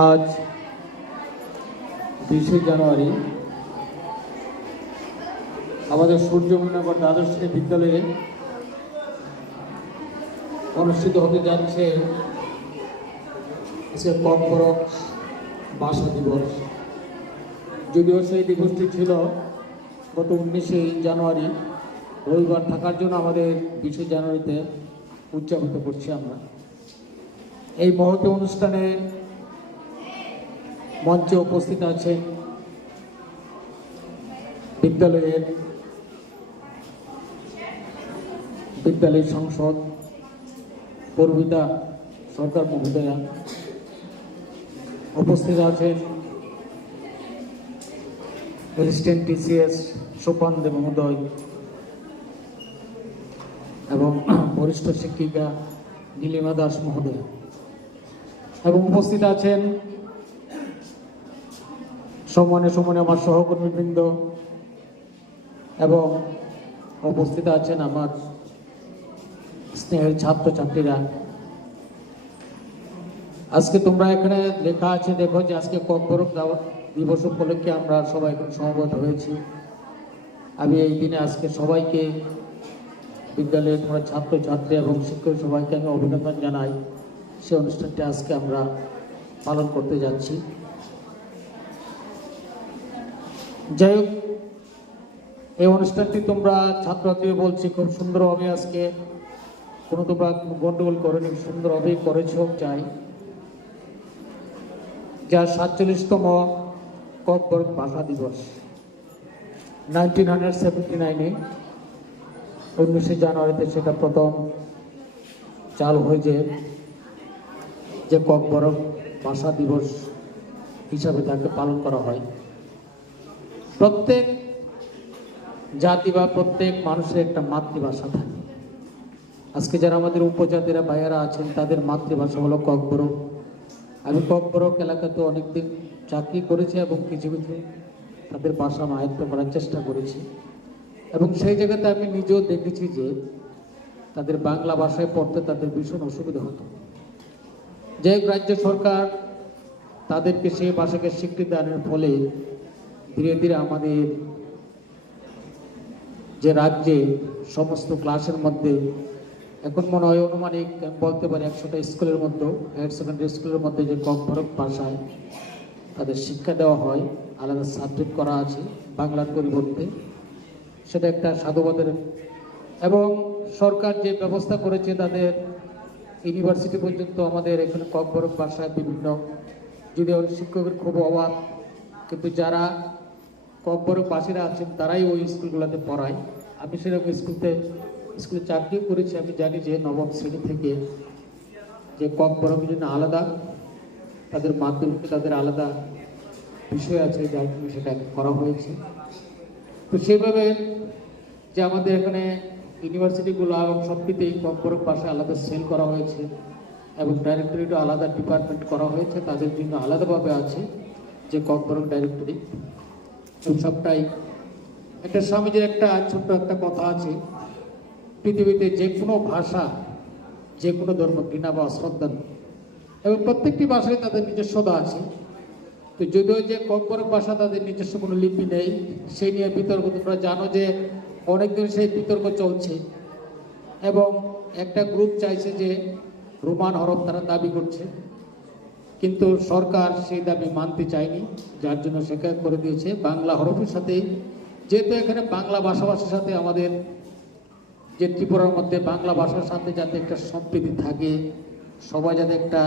আজ 20শে জানুয়ারি আমাদের সূর্যমন্নগর দ্বাদশ শ্রেণী বিদ্যালয়ে অনুষ্ঠিত হতে যাচ্ছে ককবরক ভাষা দিবস। যদিও সেই দিবসটি ছিল গত 19শে জানুয়ারি রবিবার থাকার জন্য আমাদের 20শে জানুয়ারিতে উদযাপিত করছি আমরা। এই মহৎ অনুষ্ঠানে মঞ্চে উপস্থিত আছেন বিদ্যালয় সংসদ পূর্বিতা সরকার মহোদয়া, উপস্থিত আছেন অ্যাসিস্ট্যান্ট টিসিএস সোপান দে মহোদয় এবং বরিষ্ঠ শিক্ষিকা নীলিমা দাস মহোদয়া, এবং উপস্থিত আছেন সম্মানে আমার সহকর্মীবৃন্দ, এবং উপস্থিত আছেন আমার স্নেহের ছাত্রছাত্রীরা। আজকে তোমরা এখানে লেখা আছে, দেখো যে আজকে ককবরক দিবস উপলক্ষে আমরা সবাই এখানে সমবেত হয়েছি। আমি এই দিনে আজকে সবাইকে, বিদ্যালয়ের ছাত্রছাত্রী এবং শিক্ষক সবাইকে আমি অভিনন্দন জানাই। সে অনুষ্ঠানটি আজকে আমরা পালন করতে যাচ্ছি। যাই হোক, এই অনুষ্ঠানটি তোমরা ছাত্রছাত্রী বলছি খুব সুন্দরভাবে আজকে তোমরা গন্ডগোল করেনি, সুন্দরভাবেই করেছ। চাই যা 47তম ককবরক ভাষা দিবস 1979-এ 19শে জানুয়ারিতে সেটা প্রথম চালু হয়েছে, যে ককবরক ভাষা দিবস হিসাবে তাকে পালন করা হয়। প্রত্যেক জাতি বা প্রত্যেক মানুষের একটা মাতৃভাষা থাকে। আজকে যারা আমাদের উপজাতিরা ভাইয়েরা আছেন তাদের মাতৃভাষা হলো ককবরক। আমি ককবরক এলাকাতে অনেকদিন চাকরি করেছি এবং কিছু কিছু তাদের ভাষা আয়ত্ত করার চেষ্টা করেছি, এবং সেই জায়গাতে আমি নিজেও দেখেছি যে তাদের বাংলা ভাষায় পড়তে তাদের ভীষণ অসুবিধা হতো। যে রাজ্য সরকার তাদেরকে সেই ভাষাকে স্বীকৃতি দানের ফলে ধীরে ধীরে আমাদের যে রাজ্যে সমস্ত ক্লাসের মধ্যে এখন মনে হয় অনুমানিক বলতে পারি 100টা স্কুলের মধ্যে, হায়ার সেকেন্ডারি স্কুলের মধ্যে যে ককবরক ভাষায় তাদের শিক্ষা দেওয়া হয়, আলাদা সাবজেক্ট করা আছে বাংলার পরিবর্তে, সেটা একটা সাধুবাদের। এবং সরকার যে ব্যবস্থা করেছে তাদের ইউনিভার্সিটি পর্যন্ত আমাদের এখানে ককবরক ভাষায় বিভিন্ন, যদিও শিক্ষকের খুব অভাব, কিন্তু যারা ককবরক ভাষীরা আছেন তারাই ওই স্কুলগুলোতে পড়ায়। আমি সেরকম স্কুলে চাকরিও করেছি। আমি জানি যে নবম শ্রেণী থেকে যে ককবরকের জন্য আলাদা তাদের মাধ্যমিকে তাদের আলাদা বিষয় আছে, যার জন্য সেটা করা হয়েছে। তো সেভাবে যে আমাদের এখানে ইউনিভার্সিটিগুলো এবং সবকিছুতেই ককবরক ভাষায় আলাদা সেল করা হয়েছে, এবং ডাইরেক্টরিটও আলাদা ডিপার্টমেন্ট করা হয়েছে, তাদের জন্য আলাদাভাবে আছে যে ককবরক ডাইরেক্টরি। সবটাই একটা স্বামীজির একটা ছোট্ট একটা কথা আছে, পৃথিবীতে যে কোনো ভাষা যে কোনো ধর্ম ঘৃণা বা অশ্রদ্ধা, এবং প্রত্যেকটি ভাষায় তাদের নিজস্বতা আছে। তো যদিও যে ককবরক ভাষা তাদের নিজস্ব কোনো লিপি নেই, সেই নিয়ে বিতর্ক তোমরা জানো যে অনেকদিন সেই বিতর্ক চলছে, এবং একটা গ্রুপ চাইছে যে রোমান হরফ তারা দাবি করছে, কিন্তু সরকার সেই দাবি মানতে চায়নি, যার জন্য সেখানে করে দিয়েছে বাংলা হরফের সাথে। যেহেতু এখানে বাংলা ভাষাভাষীর সাথে আমাদের যে ত্রিপুরার মধ্যে বাংলা ভাষার সাথে যাতে একটা সম্প্রীতি থাকে, সবাই যাতে একটা